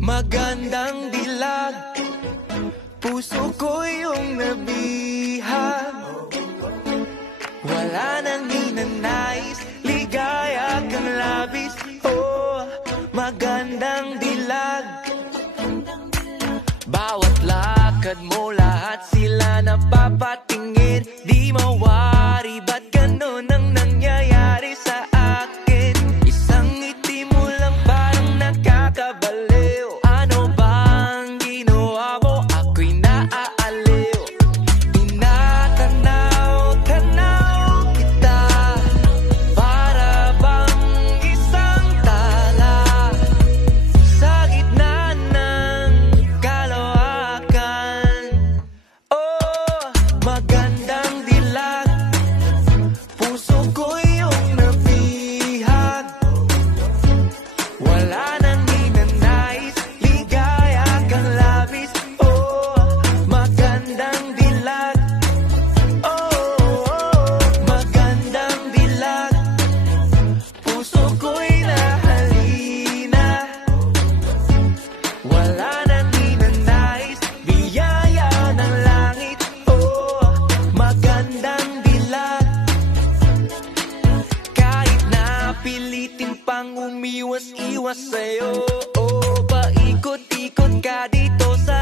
Magandang dilag, puso ko yung nabihag. Wala nang hinanais, ligaya kang labis. Oh, magandang dilag. Bawat lakad mo, lahat sila napapatingin. Di mawari, ba't ganun ang nangyayari sa akin? Isang ngiti mo lang parang nakakabaliw. Ano bang ginawa mo? Ako'y naaaliw. Tinatanaw-tanaw kita, para bang isang tala sa gitna ng kalawakan. Oh, magandang dilag, puso ko yung nabihag. Wala nang hinanais, ligaya kang labis. Oh, magandang dilag. Oh, magandang dilag, puso ko'y nahalina. Wala nang hinanais, biyaya ng langit. Oh, magandang dilag. Kahit na pilitin pang umiwas-iwas sa'yo, oh, paikot-ikot ka dito sa